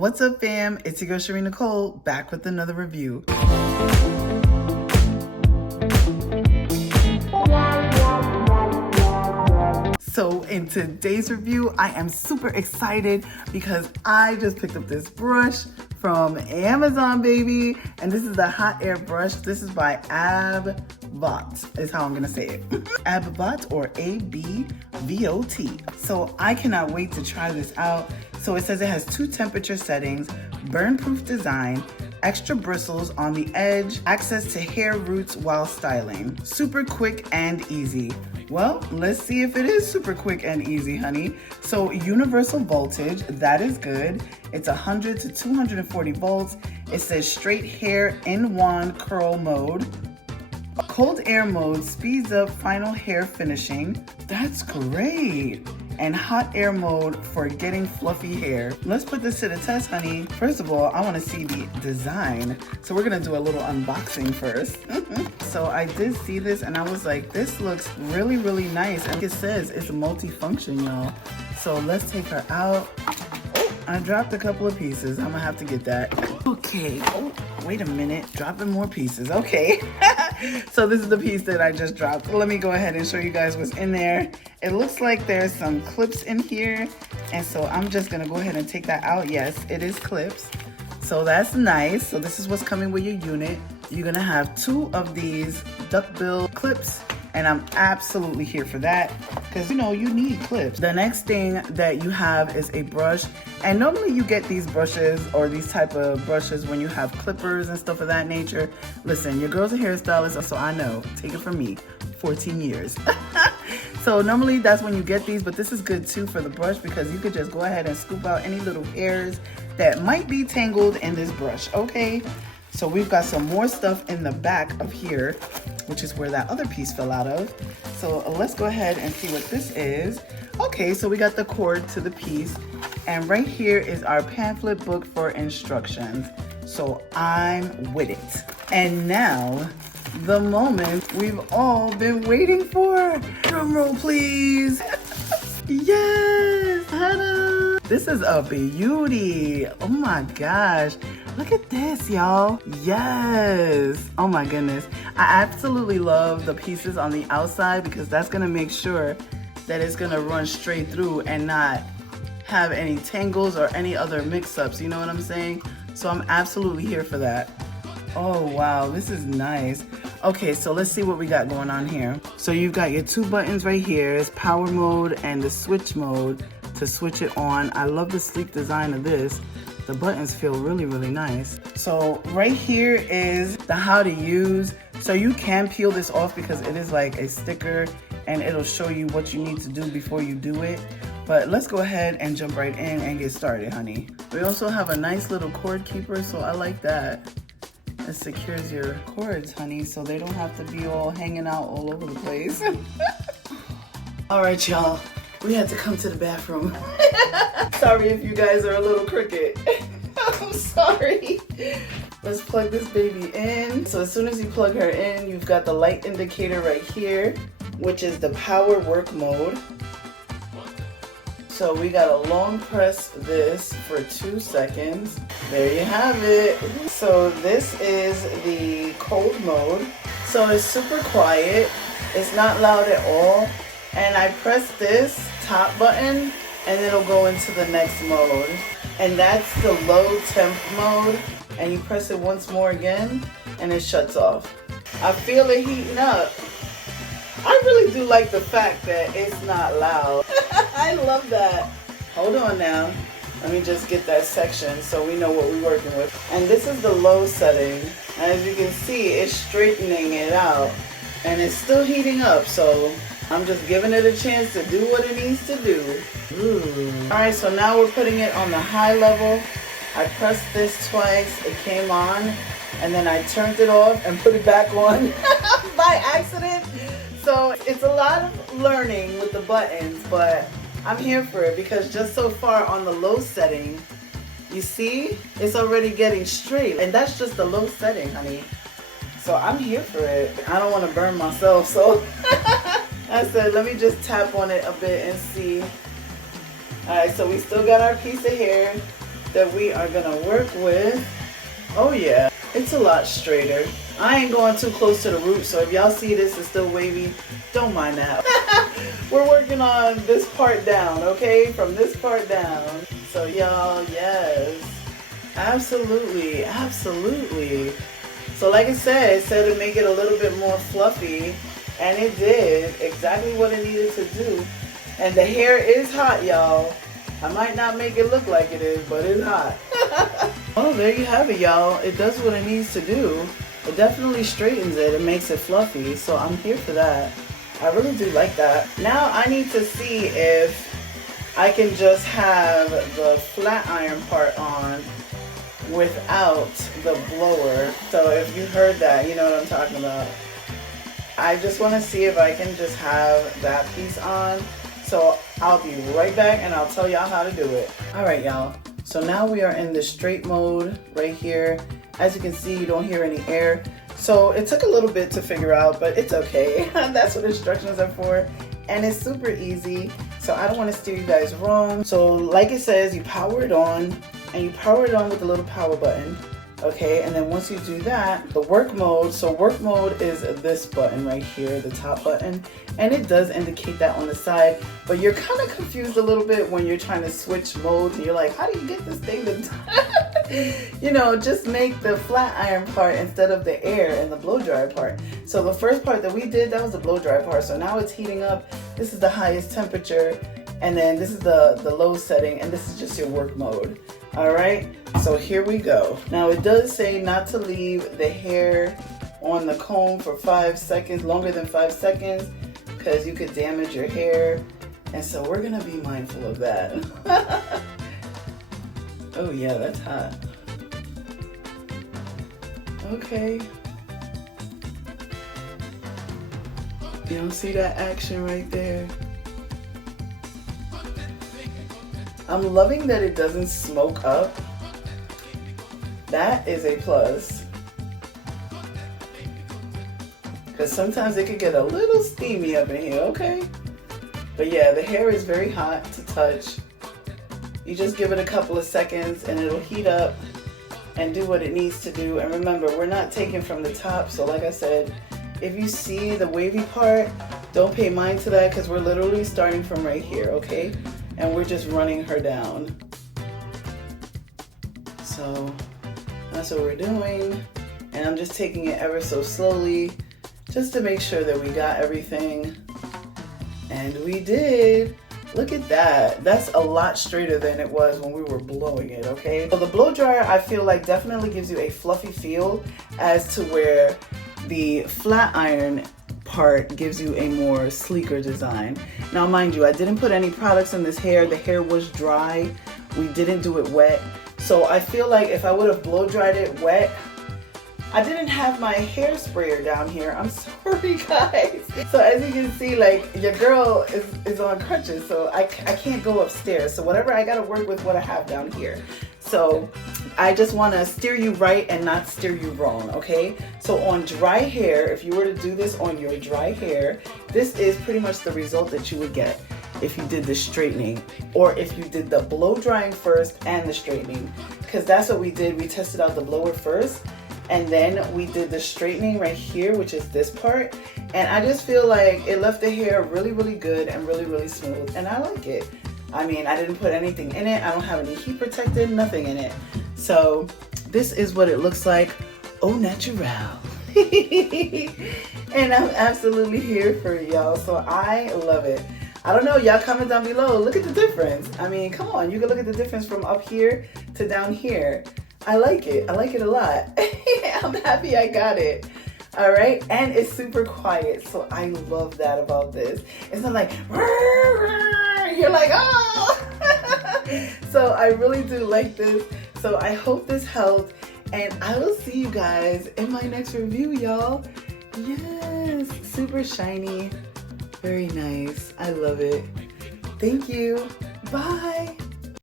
What's up, fam? It's your girl Shareen Nicole, back with another review. So in today's review, I am super excited because I just picked up this brush from Amazon, baby. And this is the hot air brush. This is by ABVOT, is how I'm gonna say it. ABVOT or ABVOT. So I cannot wait to try this out. So it says it has 2 temperature settings, burn-proof design, extra bristles on the edge, access to hair roots while styling. Super quick and easy. Well, let's see if it is super quick and easy, honey. So universal voltage, that is good. It's 100 to 240 volts. It says straight hair in wand curl mode. Cold air mode speeds up final hair finishing. That's great. And hot air mode for getting fluffy hair. Let's put this to the test, honey. First of all, I want to see the design. So we're gonna do a little unboxing first. So I did see this and I was like, this looks really, really nice. And it says it's multifunction, y'all. So let's take her out. Oh, I dropped a couple of pieces. I'm gonna have to get that. Okay, oh, wait a minute, dropping more pieces, okay. So this is the piece that I just dropped. Let me go ahead and show you guys what's in there. It looks like there's some clips in here, and so I'm just gonna go ahead and take that out. Yes, it is clips, so that's nice. So this is what's coming with your unit. You're gonna have 2 of these duckbill clips, and I'm absolutely here for that because you know you need clips. The next thing that you have is a brush, and normally you get these brushes or these type of brushes when you have clippers and stuff of that nature. Listen, your girl's a hairstylist, so I know, take it from me, 14 years. So normally that's when you get these, but this is good too for the brush because you could just go ahead and scoop out any little hairs that might be tangled in this brush, okay? So we've got some more stuff in the back of here, which is where that other piece fell out of. So let's go ahead and see what this is. Okay, so we got the cord to the piece, and right here is our pamphlet book for instructions. So I'm with it. And now, the moment we've all been waiting for. Drum roll, please. Yes, ta-da. This is a beauty. Oh my gosh. Look at this, y'all. Yes. Oh my goodness. I absolutely love the pieces on the outside because that's gonna make sure that it's gonna run straight through and not have any tangles or any other mix-ups, you know what I'm saying? So I'm absolutely here for that. Oh wow, this is nice. Okay, so let's see what we got going on here. So you've got your 2 buttons right here. It's power mode and the switch mode to switch it on. I love the sleek design of this. The buttons feel really, really nice. So right here is the how to use. So you can peel this off because it is like a sticker and it'll show you what you need to do before you do it. But let's go ahead and jump right in and get started, honey. We also have a nice little cord keeper, so I like that. It secures your cords, honey, so they don't have to be all hanging out all over the place. All right, y'all, we had to come to the bathroom. Sorry if you guys are a little crooked. I'm sorry. Let's plug this baby in. So as soon as you plug her in, you've got the light indicator right here, which is the power work mode. So we gotta long press this for 2 seconds. There you have it. So this is the cold mode. So it's super quiet. It's not loud at all. And I press this top button and it'll go into the next mode. And that's the low temp mode. And you press it once more again and it shuts off. I feel it heating up. I really do like the fact that it's not loud. I love that. Hold on now. Let me just get that section so we know what we're working with. And this is the low setting. As you can see, it's straightening it out. And it's still heating up, so I'm just giving it a chance to do what it needs to do. Ooh. Alright, so now we're putting it on the high level. I pressed this twice, it came on, and then I turned it off and put it back on by accident. So it's a lot of learning with the buttons, but I'm here for it because just so far on the low setting, you see, it's already getting straight, and that's just the low setting, honey. So I'm here for it. I don't want to burn myself, so I said, let me just tap on it a bit and see. All right, so we still got our piece of hair. that we are gonna work with. Oh yeah, it's a lot straighter. I ain't going too close to the root, so if y'all see this is still wavy, don't mind that. We're working on this part down, okay? From this part down. So y'all, yes, absolutely, absolutely. So like I said, it said to make it a little bit more fluffy, and it did exactly what it needed to do. And the hair is hot, y'all. I might not make it look like it is, but it's hot. Oh, there you have it, y'all. It does what it needs to do. It definitely straightens it and makes it fluffy, so I'm here for that. I really do like that. Now I need to see if I can just have the flat iron part on without the blower. So if you heard that, you know what I'm talking about. I just want to see if I can just have that piece on. So I'll be right back and I'll tell y'all how to do it. All right, y'all. So now we are in the straight mode right here. As you can see, you don't hear any air. So it took a little bit to figure out, but it's okay. That's what instructions are for. And it's super easy. So I don't want to steer you guys wrong. So like it says, you power it on, and you power it on with the little power button. Okay, and then once you do that, the work mode, so work mode is this button right here, the top button, and it does indicate that on the side, but you're kind of confused a little bit when you're trying to switch modes, and you're like, how do you get this thing to, you know, just make the flat iron part instead of the air and the blow dryer part. So the first part that we did, that was the blow dryer part, so now it's heating up. This is the highest temperature, and then this is the low setting, and this is just your work mode. All right, so here we go. Now it does say not to leave the hair on the comb for 5 seconds, longer than 5 seconds, because you could damage your hair. And so we're gonna be mindful of that. Oh yeah, that's hot. Okay. You don't see that action right there? I'm loving that it doesn't smoke up. That is a plus. Because sometimes it could get a little steamy up in here, okay? But yeah, the hair is very hot to touch. You just give it a couple of seconds and it'll heat up and do what it needs to do. And remember, we're not taking from the top. So like I said, if you see the wavy part, don't pay mind to that because we're literally starting from right here, okay? And we're just running her down. So that's what we're doing. And I'm just taking it ever so slowly just to make sure that we got everything. And we did. Look at that. That's a lot straighter than it was when we were blowing it, okay? So the blow dryer, I feel like definitely gives you a fluffy feel as to where the flat iron part gives you a more sleeker design. Now mind you, I didn't put any products in this hair. The hair was dry. We didn't do it wet. So I feel like if I would have blow dried it wet, I didn't have my hair sprayer down here. I'm sorry guys. So as you can see, like your girl is on crutches, so I can't go upstairs. So whatever, I gotta work with what I have down here. So I just want to steer you right and not steer you wrong, okay? So on dry hair, if you were to do this on your dry hair, this is pretty much the result that you would get if you did the straightening, or if you did the blow drying first and the straightening, because that's what we did. We tested out the blower first, and then we did the straightening right here, which is this part. And I just feel like it left the hair really, really good and really, really smooth, and I like it. I mean, I didn't put anything in it. I don't have any heat protected, nothing in it. So this is what it looks like, au natural. And I'm absolutely here for y'all, so I love it. I don't know, y'all comment down below, look at the difference. I mean, come on, you can look at the difference from up here to down here. I like it a lot. I'm happy I got it. All right, and it's super quiet, so I love that about this. It's not like, you're like, oh. So I really do like this. So I hope this helped, and I will see you guys in my next review, y'all. Yes, super shiny, very nice. I love it. Thank you. Bye.